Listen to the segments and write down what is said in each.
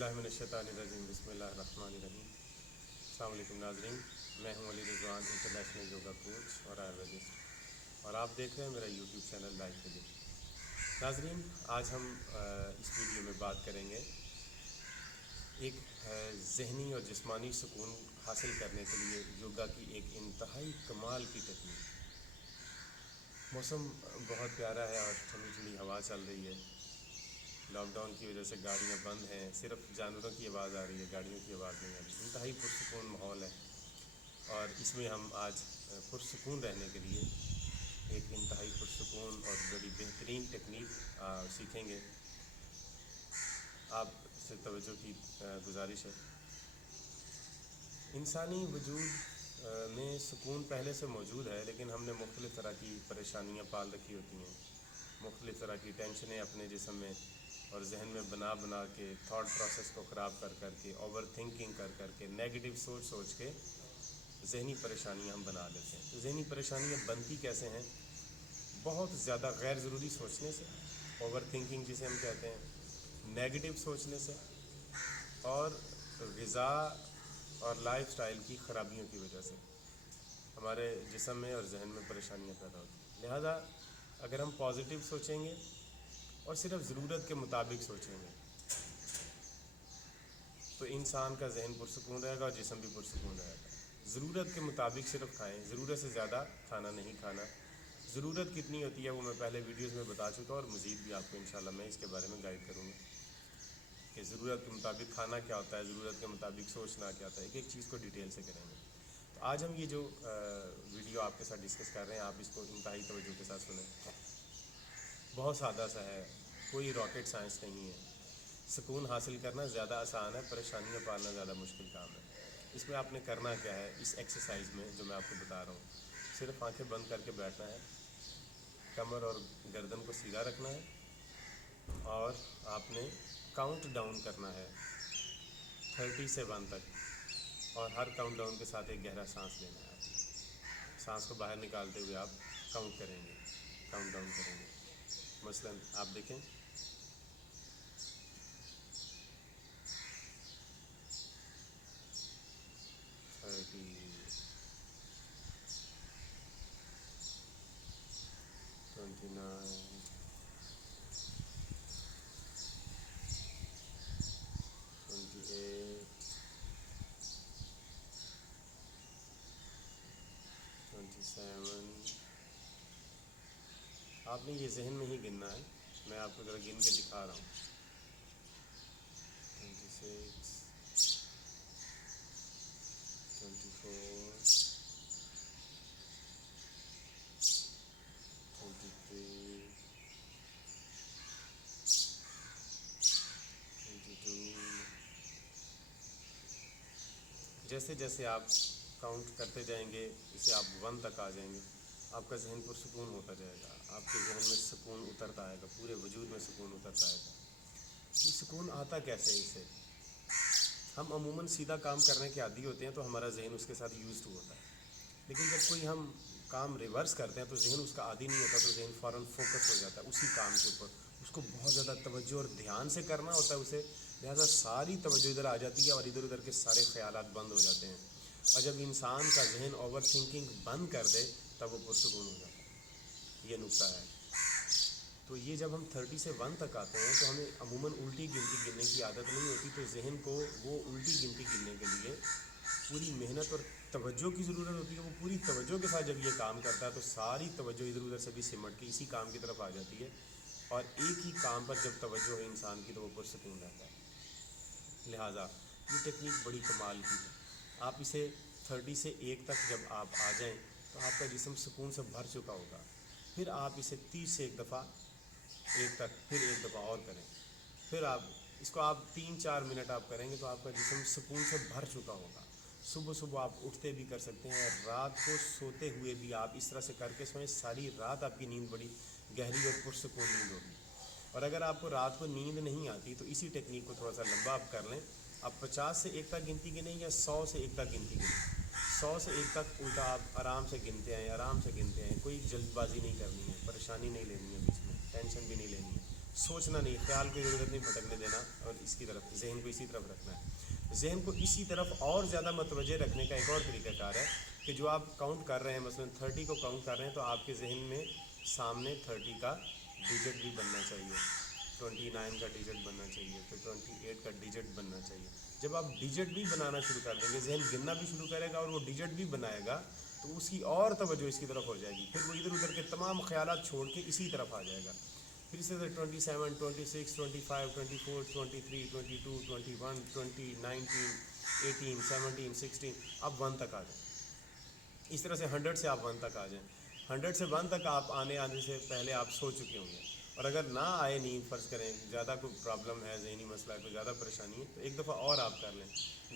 बिल्लाहि मिनश्शैतानिर्रजीम बिस्मिल्लाहिर्रहमानिर्रहीम। अस्सलाम वालेकुम नाज़रीन, मैं हूं Ali Rizwan, international yoga coach और आयुर्वेदिस्ट, और आप देख रहे हैं मेरा यूट्यूब चैनल लाइफ विद। नाज़रीन, आज हम इस वीडियो में बात करेंगे एक ज़हनी और जिस्मानी सुकून हासिल करने के लिए योगा की एक इंतहाई कमाल की टेक्निक। मौसम बहुत प्यारा है और ठंडी ठंडी हवा चल रही है। लॉकडाउन की वजह से गाड़ियां बंद हैं, सिर्फ जानवरों की आवाज़ आ रही है, गाड़ियों की आवाज़ नहीं आ रही। इंतहाई पुरसुकून माहौल है और इसमें हम आज पुरसुकून रहने के लिए एक इंतहाई पुरसुकून और बड़ी बेहतरीन टेक्निक सीखेंगे। आप से तवज्जो की गुजारिश है। इंसानी वजूद में सुकून पहले से मौजूद है, लेकिन हमने मुख्तलिफ़ तरह की परेशानियाँ पाल रखी होती हैं, मुख्तलिफ़ तरह की टेंशनें अपने जिस्म में और जहन में बना बना के, थॉट प्रोसेस को ख़राब कर कर के, ओवर थिंकिंग कर कर के, नेगेटिव सोच सोच के जहनी परेशानियाँ हम बना लेते हैं। तो जहनी परेशानियाँ बनती कैसे हैं? बहुत ज़्यादा गैर ज़रूरी सोचने से, ओवर थिंकिंग जिसे हम कहते हैं, नेगेटिव सोचने से, और ग़िज़ा और लाइफ स्टाइल की ख़राबियों की वजह से हमारे जिस्म में और जहन में परेशानियाँ पैदा होती हैं। लिहाजा अगर हम पॉजिटिव सोचेंगे और सिर्फ ज़रूरत के मुताबिक सोचेंगे तो इंसान का जहन पुरसुकून रहेगा और जिस्म भी पुरसुकून रहेगा। ज़रूरत के मुताबिक सिर्फ खाएं, ज़रूरत से ज़्यादा खाना नहीं खाना। ज़रूरत कितनी होती है वो मैं पहले वीडियोज़ में बता चुका हूँ और मज़ीद भी आपको इंशाल्लाह मैं इसके बारे में गाइड करूँगा कि ज़रूरत के मुताबिक खाना क्या होता है, ज़रूरत के मुताबिक सोचना क्या होता है। एक एक चीज़ को डिटेल से करेंगे। तो आज हम ये जो वीडियो आपके साथ डिस्कस कर रहे हैं, आप इसको इंतहाई तवज्जो के साथ सुनें। बहुत सादा सा है, कोई रॉकेट साइंस नहीं है। सुकून हासिल करना ज़्यादा आसान है, परेशानियाँ पालना ज़्यादा मुश्किल काम है। इसमें आपने करना क्या है, इस एक्सरसाइज में जो मैं आपको बता रहा हूँ, सिर्फ आंखें बंद करके बैठना है, कमर और गर्दन को सीधा रखना है और आपने काउंट डाउन करना है 30 से 1 तक, और हर काउंट डाउन के साथ एक गहरा सांस लेना है। आप सांस को बाहर निकालते हुए आप काउंट करेंगे, काउंट डाउन करेंगे। मसलन आप देखें, 30, 29, 28, 27। आपने ये जहन में ही गिनना है, मैं आपको ज़रा गिन के दिखा रहा हूँ। 26, 24, 23, 22। जैसे जैसे आप काउंट करते जाएंगे, इसे आप 1 तक आ जाएंगे, आपका जहन पुरसुकून होता जाएगा, आपके जहन में सुकून उतरता आएगा, पूरे वजूद में सुकून उतरता आएगा। ये सुकून आता कैसे है? इससे हम अमूमन सीधा काम करने के आदी होते हैं तो हमारा जहन उसके साथ यूज्ड होता है, लेकिन जब कोई हम काम रिवर्स करते हैं तो जहन उसका आदी नहीं होता, तो जहन फ़ौरन फोकस हो जाता है उसी काम के ऊपर। उसको बहुत ज़्यादा तवज्जो और ध्यान से करना होता है उसे, लिहाजा सारी तवज्जो इधर आ जाती है और इधर उधर के सारे ख्यालात बंद हो जाते हैं। और जब इंसान का जहन ओवर थिंकिंग बंद कर दे तब वो पुरसुकून हो जाता है। ये नुक्ता है। तो ये जब हम 30 से 1 तक आते हैं तो हमें अमूमन उल्टी गिनती गिनने की आदत नहीं होती, तो जहन को वो उल्टी गिनती गिनने के लिए पूरी मेहनत और तवज्जो की ज़रूरत होती है। वो पूरी तवज्जो के साथ जब ये काम करता है तो सारी तवज्जो इधर उधर से भी सिमट के इसी काम की तरफ आ जाती है, और एक ही काम पर जब तवज्जो है इंसान की तो वो पुरसुकून रहता है। लिहाजा ये टेक्निक बड़ी कमाल की है। आप इसे 30 से 1 तक जब आप आ जाएं तो आपका जिस्म सुकून से भर चुका होगा। फिर आप इसे 30 से 1 दफ़ा 1 तक, फिर 1 दफ़ा और करें। फिर आप इसको 3-4 मिनट आप करेंगे तो आपका जिस्म सुकून से भर चुका होगा। सुबह सुबह आप उठते भी कर सकते हैं, रात को सोते हुए भी आप इस तरह से करके सोएं, सारी रात आपकी नींद बड़ी गहरी और पुरसुकून नींद होगी। और अगर आपको रात को नींद नहीं आती तो इसी टेक्निक को थोड़ा सा लंबा आप कर लें। आप 50 से 1 तक गिनती गिनें या 100 से 1 तक गिनती गिनें। 100 से 1 तक उल्टा आप आराम से गिनते हैं, आराम से गिनते हैं। कोई जल्दबाजी नहीं करनी है, परेशानी नहीं लेनी है, बीच में टेंशन भी नहीं लेनी है। सोचना नहीं, ख्याल की ज़रूरत नहीं भटकने देना, और इसकी तरफ जहन को इसी तरफ रखना है। जहन को इसी तरफ और ज़्यादा मतवजह रखने का एक और तरीक़ाकार है कि जो आप काउंट कर रहे हैं, मसलन 30 को काउंट कर रहे हैं, तो आपके जहन में सामने 30 का डिजिट भी बनना चाहिए, 29 का डिजिट बनना चाहिए, फिर 28 का डिजिट बनना चाहिए। जब आप डिजिट भी बनाना शुरू कर देंगे, जहन गिनना भी शुरू करेगा और वो डिजिट भी बनाएगा, तो उसकी और तवज्जो इसकी तरफ हो जाएगी, फिर वो इधर उधर के तमाम ख्यालात छोड़ के इसी तरफ आ जाएगा। फिर इसी तरह 27, 26, 25, 24, 23, 22, 21, 20, 19, 18, 17, 16, आप 1 तक आ जाए। इस तरह से 100 से आप 1 तक आ जाएं। 100 से 1 तक आप आने से पहले आप सो चुके होंगे। और अगर ना आए नींद, फ़र्ज़ करें ज़्यादा कोई प्रॉब्लम है, ज़हनी मसला है, कोई ज़्यादा परेशानी है, तो एक दफ़ा और आप कर लें।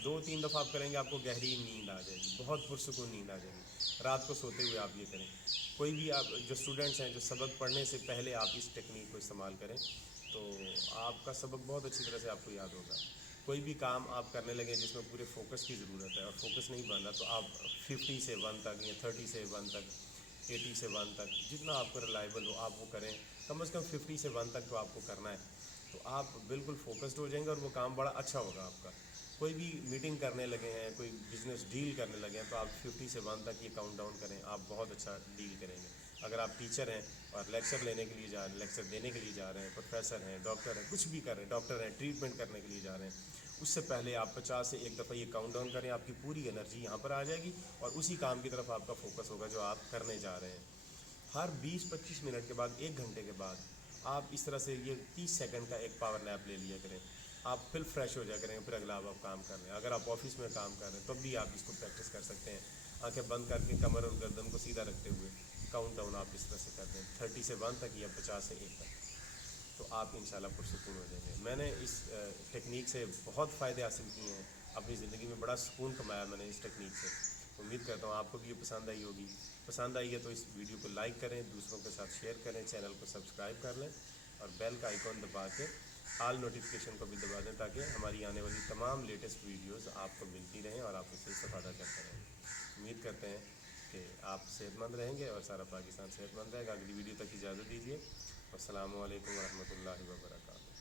2-3 दफ़ा आप करेंगे, आपको गहरी नींद आ जाएगी, बहुत पुरसुकून नींद आ जाएगी। रात को सोते हुए आप ये करें। कोई भी आप जो स्टूडेंट्स हैं, जो सबक पढ़ने से पहले आप इस टेक्निक को इस्तेमाल करें, तो आपका सबक बहुत अच्छी तरह से आपको याद होगा। कोई भी काम आप करने लगे जिसमें पूरे फोकस की ज़रूरत है और फोकस नहीं बन रहा, तो आप 50 से 1 तक या 30 से 1 तक, 80 से 1 तक, जितना आपको रिलायबल हो आप वो करें। कम से कम 50 से 1 तक तो आपको करना है, तो आप बिल्कुल फोकस्ड हो जाएंगे और वो काम बड़ा अच्छा होगा आपका। कोई भी मीटिंग करने लगे हैं, कोई बिज़नेस डील करने लगे हैं, तो आप 50 से 1 तक ये काउंट डाउन करें, आप बहुत अच्छा डील करेंगे। अगर आप टीचर हैं और लेक्चर लेने के लिए जा रहे हैं, लेक्चर देने के लिए जा रहे हैं, प्रोफेसर हैं, डॉक्टर हैं, कुछ भी कर रहे हैं, डॉक्टर हैं, ट्रीटमेंट करने के लिए जा रहे हैं, उससे पहले आप 50 से एक दफ़ा ये काउंट डाउन करें, आपकी पूरी एनर्जी यहाँ पर आ जाएगी और उसी काम की तरफ आपका फोकस होगा जो आप करने जा रहे हैं। हर 20-25 मिनट के बाद, 1 घंटे के बाद, आप इस तरह से ये 30 सेकंड का एक पावर नैप ले लिया करें। आप फिर फ्रेश हो जाया करेंगे, फिर अगला आप काम कर रहे हैं। अगर आप ऑफिस में काम कर रहे हैं, तब भी आप इसको प्रैक्टिस कर सकते हैं। आंखें बंद करके कमर और गर्दन को सीधा रखते हुए काउंट डाउन आप इस तरह से कर दें, 30 से 1 तक या 50 से 1 तक, तो आप इंशाल्लाह पुरसुकून हो जाएंगे। मैंने इस टेक्निक से बहुत फ़ायदे हासिल किए हैं, अपनी ज़िंदगी में बड़ा सुकून कमाया मैंने इस टेक्निक से। उम्मीद करता हूँ आपको भी ये पसंद आई होगी। पसंद आई है तो इस वीडियो को लाइक करें, दूसरों के साथ शेयर करें, चैनल को सब्सक्राइब कर लें और बेल का आइकॉन दबा के ऑल नोटिफिकेशन को भी दबा दें, ताकि हमारी आने वाली तमाम लेटेस्ट वीडियोज़ आपको मिलती रहें और आप उससे इस्तेफादा करते रहें। उम्मीद करते हैं कि आप सेहतमंद रहेंगे और सारा पाकिस्तान सेहतमंद रहेगा। अगली वीडियो तक इजाज़त दीजिए। अस्सलामु अलैकुम वरहमतुल्लाहि वबरकातुहू।